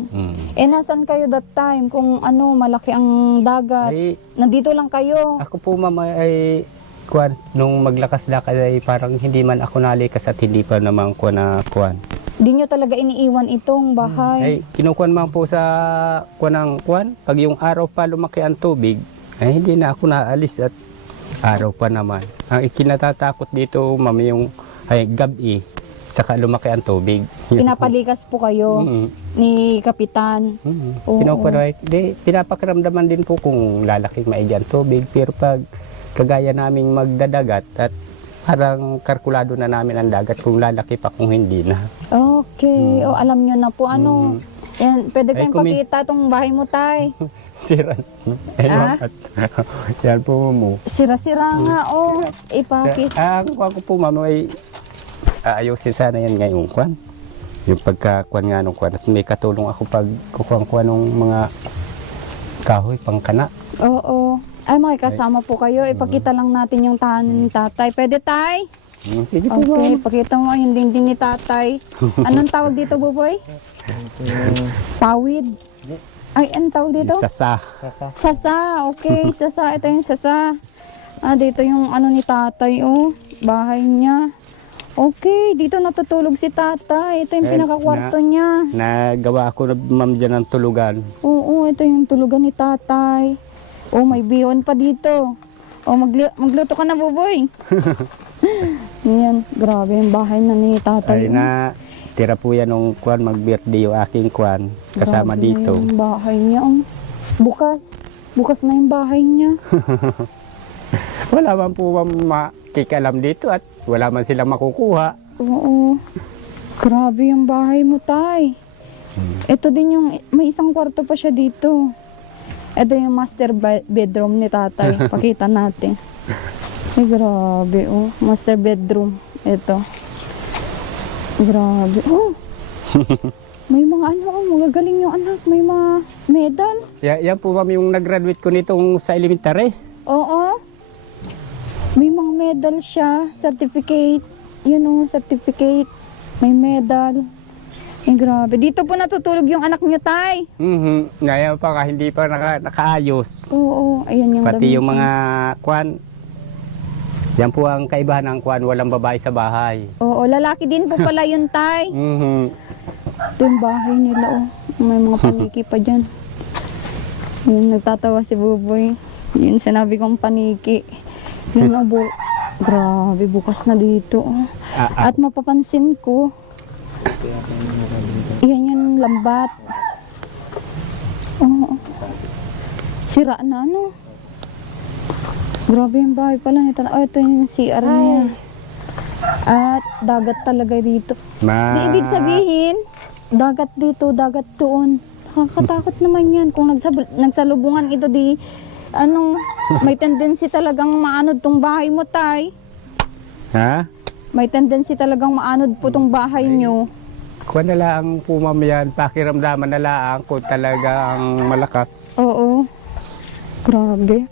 Nasan kayo that time? Kung malaki ang dagat. Ay, Nandito lang kayo. ako po mama ay nung maglakas-lakas ay parang hindi man ako nalikas at hindi pa naman ko na Di nyo talaga iniiwan itong bahay. Ay, kinukuhan man po sa pag yung araw pa lumaki ang tubig, ay hindi na ako naalis at araw pa naman. Ang ikinatatakot dito, ma'am, yung gabi, saka lumaki ang tubig. Pinapalikas po kayo ni Kapitan. Oo. Kinukuhan, pinapakiramdaman din po kung lalaki maigi ang tubig, pero pag kagaya naming magdadagat at parang kalkulado na namin ang dagat kung lalaki pa kung hindi na. Okay. Alam nyo na po Yan, pwede Ay, kayong pakita itong bahay mo, tay. Sira. Yan po mo. Sira-sira nga, ipakita. Ang kuha ko po ma'am ay ayusin sana yan ngayon yung pagkakuan nga nung at may katulong ako pag kukuha ng mga kahoy pangkana. Oo. Ay, makikasama po kayo. Ipakita lang natin yung tahanan ni tatay. Pwede, tay? Sige po, Okay, ma'am. pakita mo yung dingding ni tatay. Anong tawag dito, Buboy? Pawid. Ay, anong tawag dito? Sasa. Sasa, okay, sasa. Ito yung sasa. Dito yung ano ni tatay, oh. Bahay niya. Okay, dito natutulog si tatay. Ito yung Eh, pinakakwarto niya. Nagawa ko na, ma'am, dyan ng tulugan. Oo, ito yung tulugan ni tatay. Oh, may bihon pa dito. Oh, magluto ka na, Buboy. Yan, grabe yung bahay na ni tatay. Ay na, tira po yan nung kwan, mag-birthday yung aking kwan. Kasama Grabe dito. Yung bahay niya. Oh. Bukas na yung bahay niya. Wala man po ma'am makikalam dito at wala man silang makukuha. Oo. Grabe yung bahay mo, tay. Ito din yung, may isang kwarto pa siya dito. Ito yung master bedroom ni tatay. Pakita natin. Ay, grabe, oh. Master bedroom. Ito. Grabe, oh. May mga ano, oh, magagaling yung anak. May mga medal. Yan po ma'am yung nag-graduate ko nitong sa elementary. Oo. May mga medal siya. Certificate. Yun, oh, certificate. May medal. Ay, grabe. Dito po natutulog yung anak niyo, tay. Ngayon pa nga, hindi pa nakaayos. Oo, ayan yung Pati damit yung niya. mga kwan. Yan po ang kaibahan ng kwan, walang babae sa bahay. Oo, lalaki din po pala yun, tay. Ito yung bahay nila, oh. May mga paniki pa dyan. Yun, nagtatawa si Buboy. Yun, sinabi kong paniki. Yun, oh, grabe, bukas na dito. Oh. At mapapansin ko, yan yung lambat. Oo. Sira na, ano? Grabe yung bahay pala nito. Oh, ito yung CR niya. At dagat talaga dito. Di ibig sabihin, dagat dito, dagat doon. Nakakatakot naman yan. Kung nagsalubungan ito, di, ano, may tendency talagang maanod tong bahay mo, tay. Ha? May tendency talagang maanod po tong bahay nyo. Kwan na lang po ma'am yan, pakiramdaman na lang kung talagang malakas. Oo. Grabe.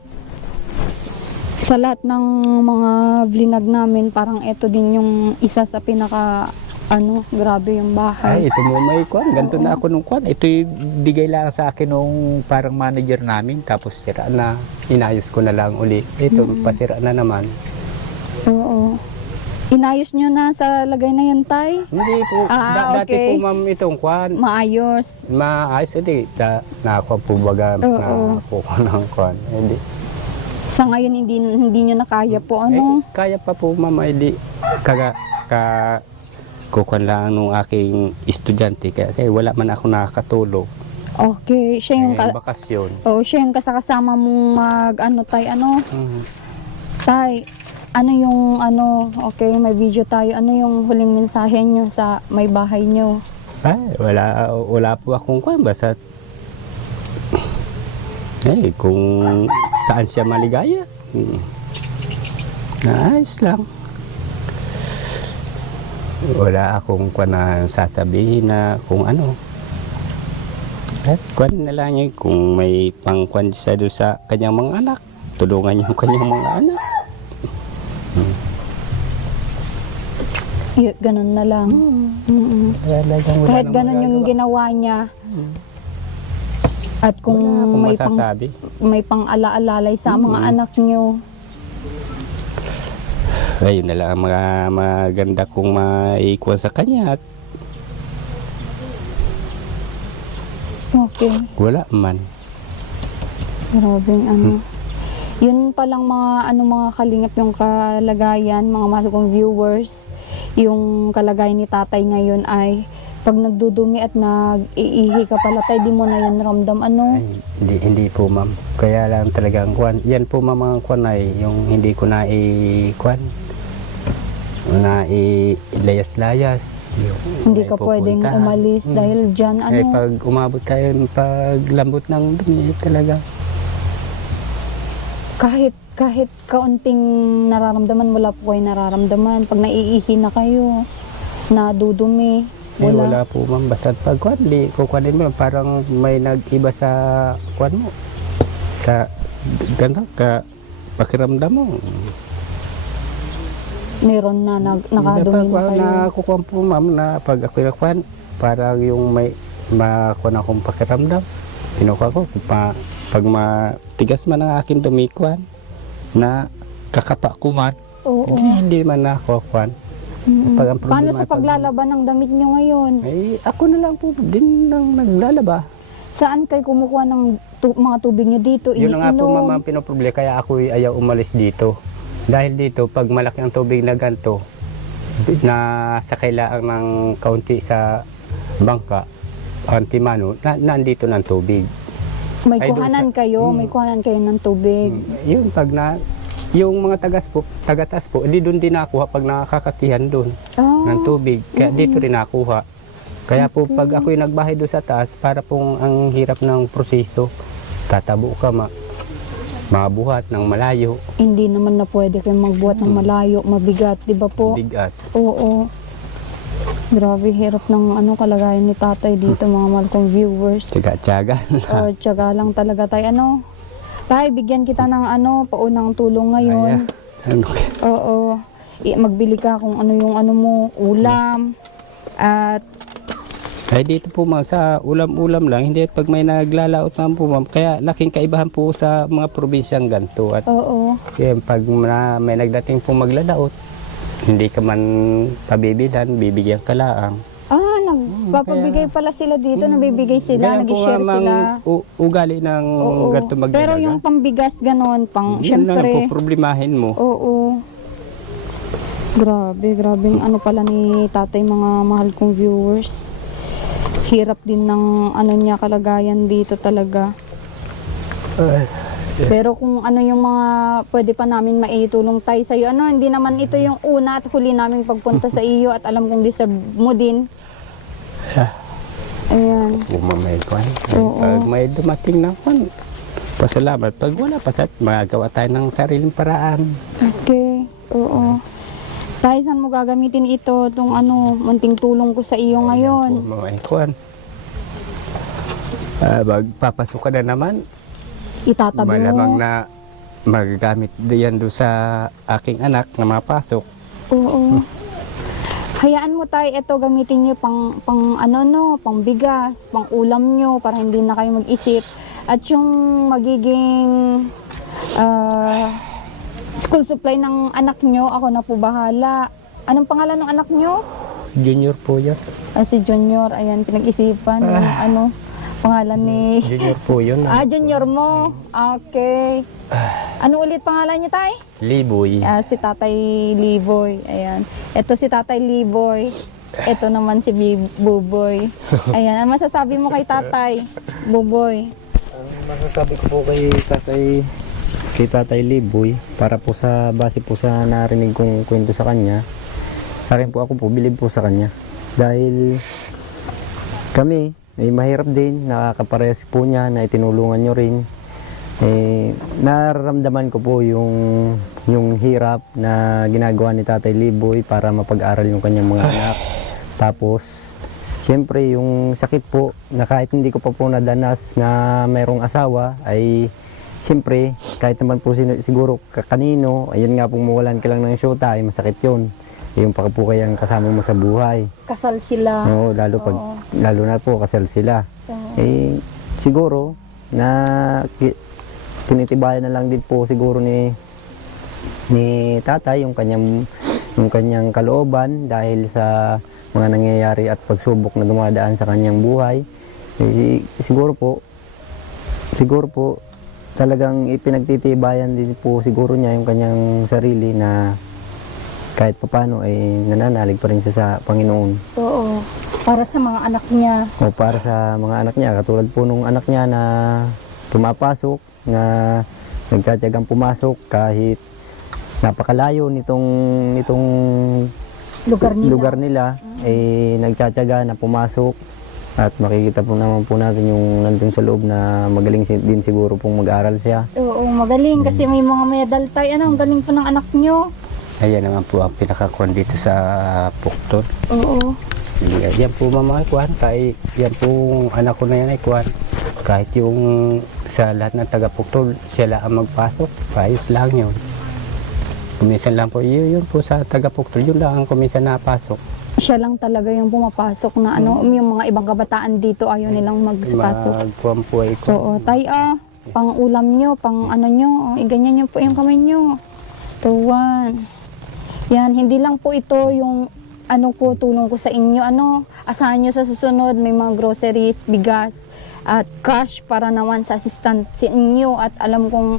Sa lahat ng mga vlinag namin, parang ito din yung isa sa pinaka, ano, grabe yung bahay. Ay, ito mo may kwan. Ganito na ako nung kwan. Ito yung bigay lang sa akin nung parang manager namin. Tapos sira na. Inayos ko na lang uli. Ito, pasira na naman. Oo. Inayos nyo na sa lagay na yan, tay? Hindi po, dati okay. po ma'am itong kwan. Maayos. Maayos, hindi. Nakakuha po baga, Oo. nakakuha ko ng kwan. Hindi. Sa ngayon, hindi nyo na kaya po, ano? Kaya pa po ma'am, hindi. Kukuhan lang nung aking estudyante kasi wala man ako nakakatulog. Okay, siya yung, Bakasyon. siya yung kasama mong ano, tay, ano? Tay, ano yung, ano, okay, may video tayo. Ano yung huling mensahe nyo sa may bahay nyo? Ay, wala po akong kwan. Basta, kung saan siya maligaya. Naayos lang. Wala akong kwan na sasabihin na kung ano. Kwan na lang niya kung may pangkwan siya doon sa kanyang mga anak. Tulungan niya yung kanyang mga anak. Ganun na lang. Kahit ganun yung ginawa niya. At kung Wala akong may masasabi. may pang-alaalalay sa mga anak nyo. Ayun na lang ang mga maganda kong maikuha sa kanya at Okay. wala man. Grabe ano. Yun palang mga kalingap yung kalagayan, mga masugong viewers. Yung kalagayan ni tatay ngayon ay pag nagdudumi at nag-iihi ka pala, tay, di mo na yun ramdam, ano? Ay, hindi po ma'am. Kaya lang talagang kwan. Yan po ma'am ang kwan ay yung hindi ko na i-kwan. Na i-layas-layas. Hindi ka pwedeng umalis dahil dyan, ano? Pag umabot tayo, pag lambot ng dumi talaga. Kahit kaunting nararamdaman, wala po kayo nararamdaman. Pag naiihi na kayo, nadudumi, Wala po ma'am. Basta pag kwan, kukuhanin mo, parang may nag-iba sa kwan mo. Sa ganda ka pakiramdam mo. Meron na nakadumi na kayo. Nakukuha po ma'am na pag ako nakuhan, parang yung may makuha akong pakiramdam. Kinukuha ko, pag matigas man ang aking dumikuhan, na kakapa ko man, Oo. hindi man nakukuhan. Pag ang Paano problema sa paglalaban ng damit nyo ngayon? ay ako na lang po din nang naglalaba. Saan kayo kumukuha ng mga tubig nyo dito? Yun na nga po Iniinom? ma'am ang pinoproblema, kaya ako ayaw umalis dito. Dahil dito, pag malaki ang tubig na ganito, na sa kailangan ng kaunti sa bangka, antimano, nandito ng tubig. May Ay, doon kuhanan sa- kayo, may kuhanan kayo ng tubig. Yun, pag yung mga tagatas po, hindi doon din nakuha pag nakakatihan doon ng tubig. Kaya dito rin nakuha. Kaya po pag ako'y nagbahay doon sa taas, para pong ang hirap ng proseso, tatabo ka mabuhat ng malayo, Hindi naman na pwede kayo magbuhat ng malayo, mabigat, di ba po? bigat. Oo. Grabe, hirap ng kalagayan ni tatay dito, mga mahal kong viewers. Tsaga-tsaga. Tiyaga lang talaga tayo. Tay, bigyan kita ng paunang tulong ngayon. Ano Oo. Magbili ka kung ano yung mo, ulam. At Ay dito po ma'am, sa ulam-ulam lang, hindi pag may naglalaot naman po ma'am, kaya laking kaibahan po sa mga probinsyang ganito. At oo. pag may nagdating po maglalaot, hindi ka man pabibilan, bibigyan ka lang. Nagpapabigay pala sila dito, nabibigay sila, Kaya po nag-share ma'am, sila. ugali ng Oo. ganito magdalaga. Pero yung pambigas ganon, yun lang syempre. po problemahin mo. Oo. Grabe ang pala ni tatay, mga mahal kong viewers. Hirap din ng niya kalagayan dito talaga. Pero kung yung mga pwede pa namin maitulong tayo sa iyo, hindi naman ito yung una at huli naming pagpunta sa iyo at alam kong deserve mo din. Ayan. Umamay ko. Oo. Pag may dumating na kwan, pasalamat. Pag wala pasat, magagawa tayo ng sariling paraan. Okay. Oo. Tayo, saan mo gagamitin ito? Itong munting tulong ko sa iyo ngayon. Umamay ko. Magpapasok ka na naman, Itatabi mo. malamang na magagamit diyan doon sa aking anak na mapasok. Oo. Hayaan mo tayo, ito gamitin nyo pang bigas, pang ulam nyo para hindi na kayo mag-isip. At yung magiging school supply ng anak nyo, ako na po bahala. Anong pangalan ng anak nyo? Junior po yan. Si Junior, ayan, pinag-isipan yung pangalan ni... Junior po yun. Junior mo. Okay. Ano ulit pangalan niya, tay? Liboy. Si Tatay Liboy. Ayan. Ito si Tatay Liboy. Ito naman si Buboy. Ayan. Ano masasabi mo kay Tatay Buboy? Ang masasabi ko po kay Tatay Liboy, para po sa base po sa narinig kong kwento sa kanya, sa akin po, ako po bilib po sa kanya. Dahil kami, mahirap din, nakakaparehas po niya na itinulungan nyo rin. Nararamdaman ko po yung hirap na ginagawa ni Tatay Liboy para mapag-aral yung kanyang mga anak. Tapos, siyempre yung sakit po, na kahit hindi ko pa po nadanas na mayroong asawa, ay siyempre, kahit naman po siguro kanino, ayun nga pong mawalan ka lang ng syuta, ay masakit yun. Yung pa po kayang kasama mo sa buhay. Kasal sila. Oo, lalo na po kasal sila. Siguro na tinitibayan na lang din po siguro ni tatay yung kanyang kalooban dahil sa mga nangyayari at pagsubok na dumadaan sa kanyang buhay. Siguro po talagang ipinagtitibayan din po siguro niya yung kanyang sarili na kahit papano ay nananalig pa rin siya sa Panginoon. Oo. Para sa mga anak niya. O para sa mga anak niya, katulad po nung anak niya na pumapasok, na nagtsatsagang pumasok kahit napakalayo nitong lugar nila, nagtsatsaga na pumasok. At makikita po naman po natin yung nandun sa loob na magaling din siguro pong mag-aral siya. Oo, magaling kasi may mga medal tayo. Ang galing po ng anak niyo. Ayan naman po ang pinakakuan dito sa Pukton. Oo. Yan po mama ay kuhan. Yan po anak ko na yan ay kuhan. kahit yung sa lahat ng taga-puktol, sila ang magpasok, ayos lang yun. Kuminsan lang po, yun po sa taga-puktol, yun lang ang kuminsan napasok. Siya lang talaga yung pumapasok na ano, yung mga ibang kabataan dito ayaw nilang magpasok. Magkuhan po ay Oo, tay pang ulam nyo, pang ano nyo, ganyan nyo po yung kamay nyo. Tuwan. Yan, hindi lang po ito yung ano ko, tulong ko sa inyo. Ano, asahan nyo sa susunod, may mga groceries, bigas, at cash para naman sa assistant sa inyo. At alam kong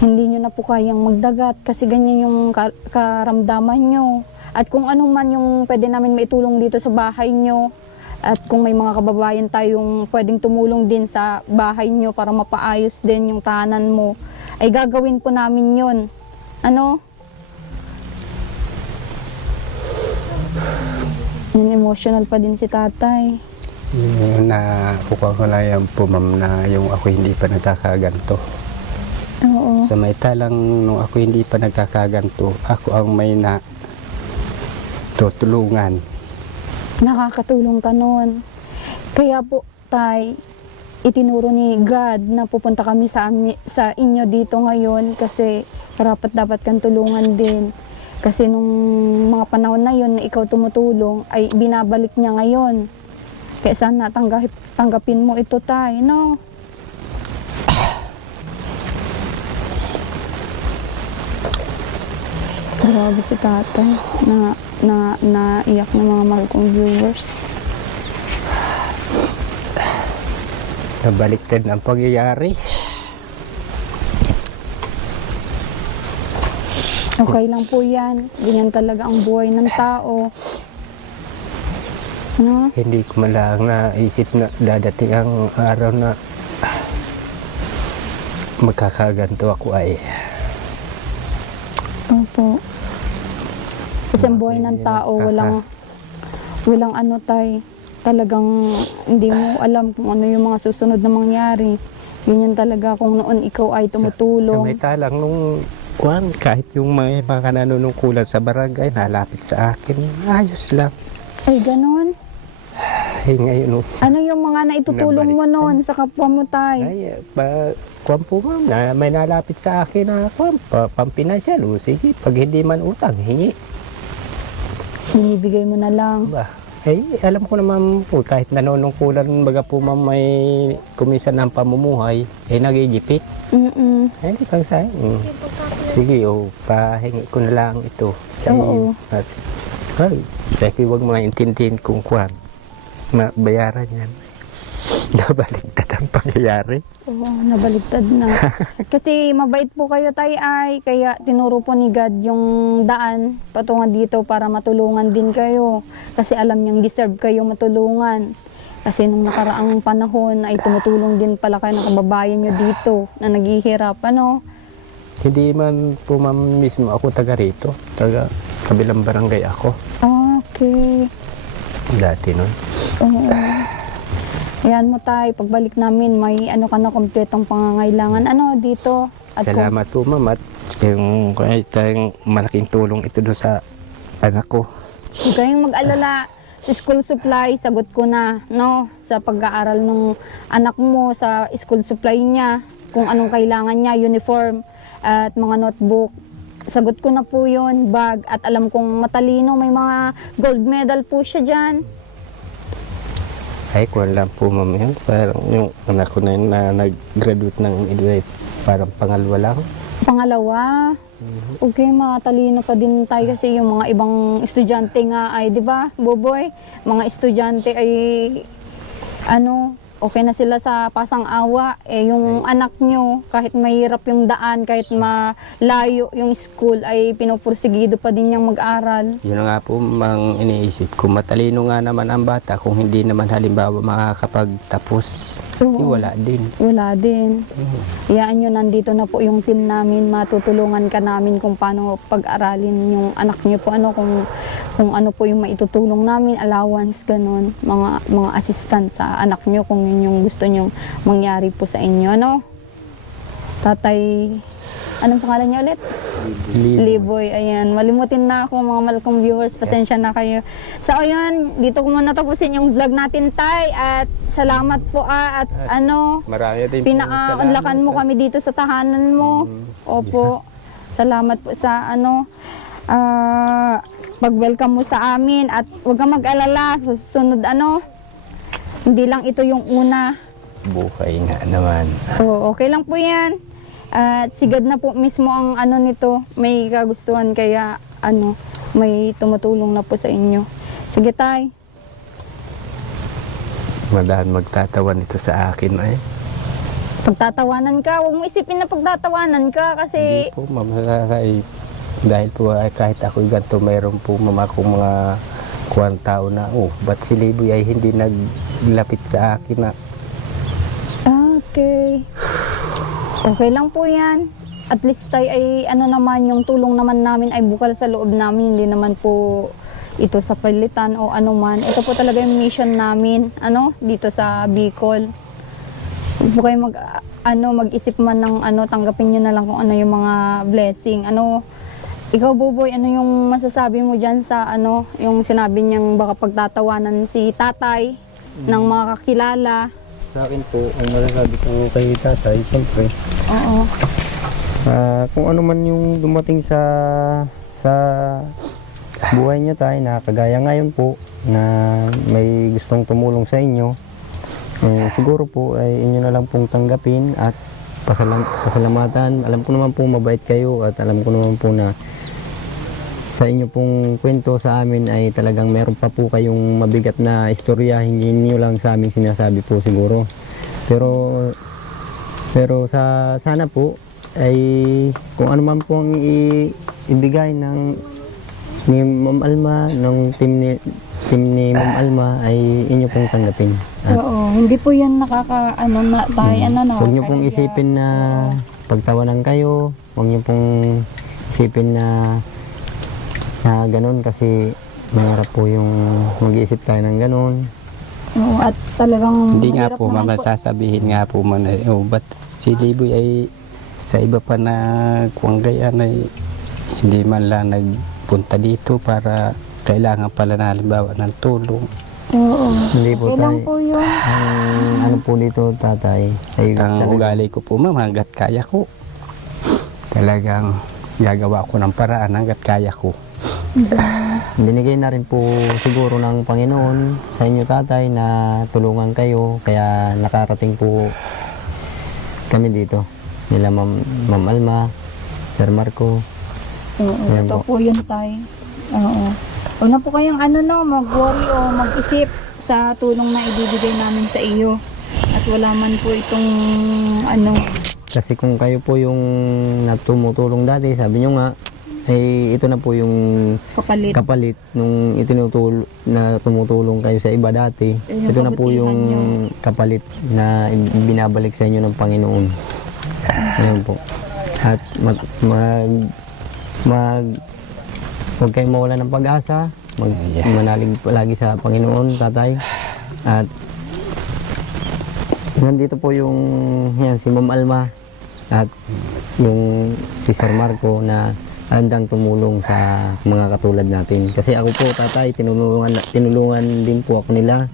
hindi nyo na po kayang magdagat kasi ganyan yung karamdaman nyo. At kung ano man yung pwede namin maitulong dito sa bahay nyo, at kung may mga kababayan tayong pwedeng tumulong din sa bahay nyo para mapaayos din yung tahanan mo, ay gagawin po namin yun. Ano? Yan, emotional pa din si tatay. na kukuha ko lang yan po ma'am na yung ako hindi pa nagkakaganto. Oo. Sa may talang nung ako hindi pa nagkakaganto, ako ang may na tutulungan. Nakakatulong ka nun. Kaya po, tay, itinuro ni God na pupunta kami sa inyo dito ngayon kasi dapat kang tulungan din. Kasi nung mga panahon na yun na ikaw tumutulong, ay binabalik niya ngayon. Kaya sana tanggapin mo ito, tay, no? Grabe si tatay na naiyak ng mga mahal kong viewers. Nabaliktad ang pangyayari. Okay lang po yan. Ganyan talaga ang buhay ng tao. Ano? Hindi ko malang naisip na dadating ang araw na magkakaganto ako ay. Opo. Kasi ang buhay ng tao, walang ano tay. Talagang hindi mo alam kung ano yung mga susunod na mangyari. Ganyan talaga kung noon ikaw ay Sa tumutulong. may talang nung kahit yung mga nanunungkulan sa barangay nalapit sa akin, ayos lang. Ay, ganun. Ay, ngayon, Ano yung mga naitutulong mo noon sa kapwa mo tay? ay, kuwan po ma'am, na may nalapit sa akin na pampinansyal. O sige, pag hindi man utang, hingi. Binibigay mo na lang. Ba? Ay, alam ko naman po, kahit nanunungkulan, baga po ma'am may kumisan ng pamumuhay, ay nagigipit. Mm-mm. Ay, hindi pang sa sige, pahingi ko na lang ito. Oo. At, sige, huwag mga intindihin kung kuwan. Bayaran yan. Nabaliktad ang pangyayari. Oo, nabaligtad na. Kasi mabait po kayo tay ay, kaya tinuro po ni God yung daan patungan dito para matulungan din kayo. Kasi alam niyang deserve kayo matulungan. Kasi nung nakaraang panahon ay tumutulong din pala kayo ng kababayan niyo dito na naghihirap. Ano? Hindi man po ma'am mismo ako taga rito. Taga kabilang barangay ako. Okay. Dati nun. Oo. Ayan mo tay, pagbalik namin may ano ka na kompletong pangangailangan ano dito. At Salamat po ma'am at yung tayong malaking tulong ito doon sa anak ko. Huwag kayong mag-alala. Sa school supply, sagot ko na, no? Sa pag-aaral ng anak mo, sa school supply niya, kung anong kailangan niya, uniform at mga notebook. Sagot ko na po yun, bag. At alam kong matalino, may mga gold medal po siya dyan. Ay, kuwan lang po ma'am yun. Parang yung anak ko na yun na nag-graduate ng midwife, parang pangalawa lang. Pangalawa, okay, matalino pa din tayo kasi yung mga ibang estudyante nga ay, di ba, Boboy? Mga estudyante ay, ano, okay na sila sa pasang-awa. Eh, yung anak nyo, kahit mahirap yung daan, kahit malayo yung school, ay pinupursigido pa din niyang mag-aral. Yun na nga po mang iniisip ko. Matalino nga naman ang bata kung hindi naman halimbawa makakapagtapos. Oo. Wala din. Wala din. Iyaan nyo, nandito na po yung team namin. Matutulungan ka namin kung paano pag-aralin yung anak nyo po. Ano, kung ano po yung maitutulong namin, allowance, ganun. Mga assistant sa anak nyo kung yun yung gusto nyong mangyari po sa inyo. Ano? Tatay Anong pangalan niya ulit? Liboy. Ayan. Malimutin na ako mga mahal kong viewers. Pasensya na kayo. So, ayan. Dito ko muna tapusin yung vlog natin, Tay. At salamat po at Marami din po pinaka-unlakan mo kami dito sa tahanan mo. Opo. Salamat po sa pag-welcome mo sa amin. At huwag kang mag-alala. Sa susunod hindi lang ito yung una. buhay nga naman. Oo, okay lang po yan. At sigad na po mismo ang nito, may kagustuhan kaya may tumutulong na po sa inyo. Sige tay. Madahan magtatawan ito sa akin ay. Pagtatawanan ka, huwag mo isipin na pagtatawanan ka kasi... Hindi po, mamasasay. Dahil po kahit ako'y ganito, mayroon po akong mga kuwang tao na, ba't si Liboy ay hindi naglapit sa akin na. Okay. Okay lang po yan. At least tayo ay naman, yung tulong naman namin ay bukal sa loob namin. Hindi naman po ito sa palitan o man. Ito po talaga yung mission namin, dito sa Bicol. Huwag po kayo mag-isip man ng tanggapin nyo na lang kung yung mga blessing. Ikaw, Buboy, yung masasabi mo dyan sa yung sinabi niyang baka pagtatawanan si tatay ng mga kakilala? Sa akin po, ang masasabi ko kay tatay, siyempre, Oo. kung ano man yung dumating sa buhay niyo tayo, na kagaya ngayon po, na may gustong tumulong sa inyo, siguro po ay inyo na lang pong tanggapin at pasalamatan. Alam ko naman po mabait kayo at alam ko naman po na sa inyo pong kwento sa amin ay talagang meron pa po kayong mabigat na istorya, hindi niyo lang sa amin sinasabi po siguro. Pero sana po ay kung ano man po ang ibigay ni Ma'am Alma, ng team ni Ma'am Alma ay inyo pong tanggapin. Oo, hindi po yan na tayo, Huwag niyo pong isipin na pagtawanan kayo, huwag niyo pong isipin na ganun kasi mahirap po yung mag-iisip tayo ng ganun. Oo, at talagang Hindi nga mahirap po, naman sasabihin nga po man ay, ba't si Liboy ay sa iba pa na kuwanggayan ay hindi man lang nagpunta dito para kailangan pala na halimbawa ng tulong. Oo. Hindi po Okay lang tayo. po yun. Ang po dito tatay ay Ang ugali ko po ma'am, hanggat kaya ko. Talagang gagawa ko ng paraan hanggat kaya ko. binigay na rin po siguro ng Panginoon sa inyo tatay na tulungan kayo, kaya nakarating po kami dito nila Ma'am Alma, Sir Marco. Oo, Ayan totoo po. po yun tayo. Oo. Huwag na po kayong mag-worry o mag-isip sa tulong na ibibigay namin sa iyo. At wala man po itong Kasi kung kayo po yung tumutulong dati, sabi nyo nga, ito na po yung kapalit. kapalit nung na tumutulong kayo sa iba dati. Yung Ito na po kabutihan yung nyo. kapalit na binabalik sa inyo ng Panginoon. Ayun po. At huwag kayong mawala ng pag-asa. Manalig palagi sa Panginoon, tatay. At nandito po si Ma'am Alma at yung si Sir Marco na handang tumulong sa mga katulad natin. Kasi ako po, tatay, tinulungan din po ako nila.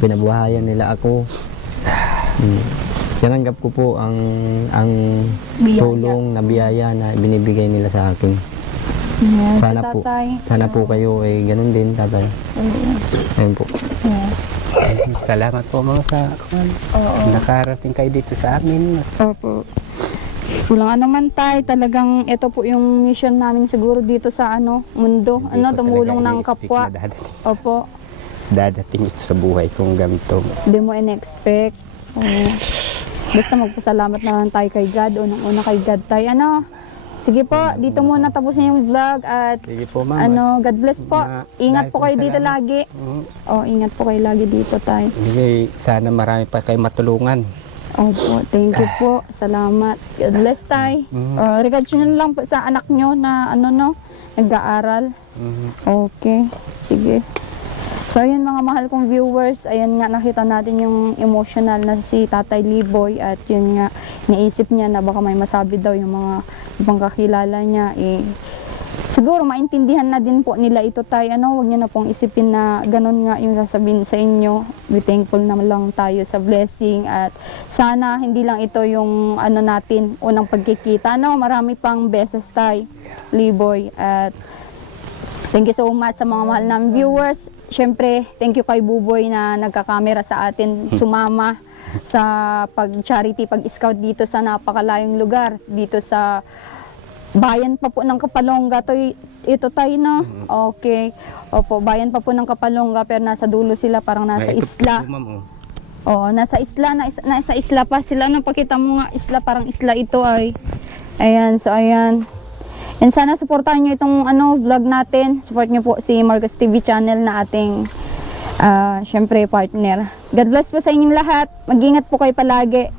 Pinabuhayan nila ako. Tinanggap ko po ang Biyaya. tulong na biyaya na binibigay nila sa akin. Yes, Sana si po, tatay. sana po kayo ay ganun din, tatay. Ayun po. Yeah. Salamat po mga Oo. nakarating kayo dito sa amin. Opo. Walang naman tayo, talagang ito po yung mission namin siguro dito sa mundo. Hindi ko Tumulong talaga ng ini-expect kapwa. na Opo. dadating ito sa buhay kong ganito. Hindi mo in-expect. Oo. Basta magpasalamat na lang tayo kay God. Unang-una kay God tayo. Sige po, dito muna tapusin yung vlog at Sige po ma'am. God bless po. Ingat po kayo dito salamat. lagi. Ingat po kayo lagi dito tayo. Hindi, sana marami pa kayo matulungan. Opo, thank you po. Salamat. God bless tayo. Regards nyo lang po sa anak nyo na nag-aaral. Okay, sige. So ayan mga mahal kong viewers, ayan nga nakita natin yung emotional na si Tatay Liboy at yun nga naisip niya na baka may masabi daw yung mga ibang kakilala niya, siguro maintindihan na din po nila ito tayo. Huwag niyo na pong isipin na ganun nga yung sasabihin sa inyo. Be thankful na lang tayo sa blessing at sana hindi lang ito yung natin, unang pagkikita. Marami pang beses tayo, Liboy. At thank you so much sa mga mahal namin viewers. Siyempre, thank you kay Buboy na nagkakamera sa atin, sumama sa pag-charity, pag-scout dito sa napakalayong lugar, dito sa bayan pa po ng Kapalonga. Ito tayo, no? Okay. Opo, bayan pa po ng Kapalonga, pero nasa dulo sila, parang nasa Ito isla. po, ma'am, oh. Oo, nasa isla, nasa isla pa sila. Pakita mo nga, isla, parang isla ito ay. Ayan, so ayan. And sana supportahan nyo itong vlog natin. Support nyo po si Marcos TV channel na ating syempre partner. God bless po sa inyong lahat. Mag-ingat po kayo palagi.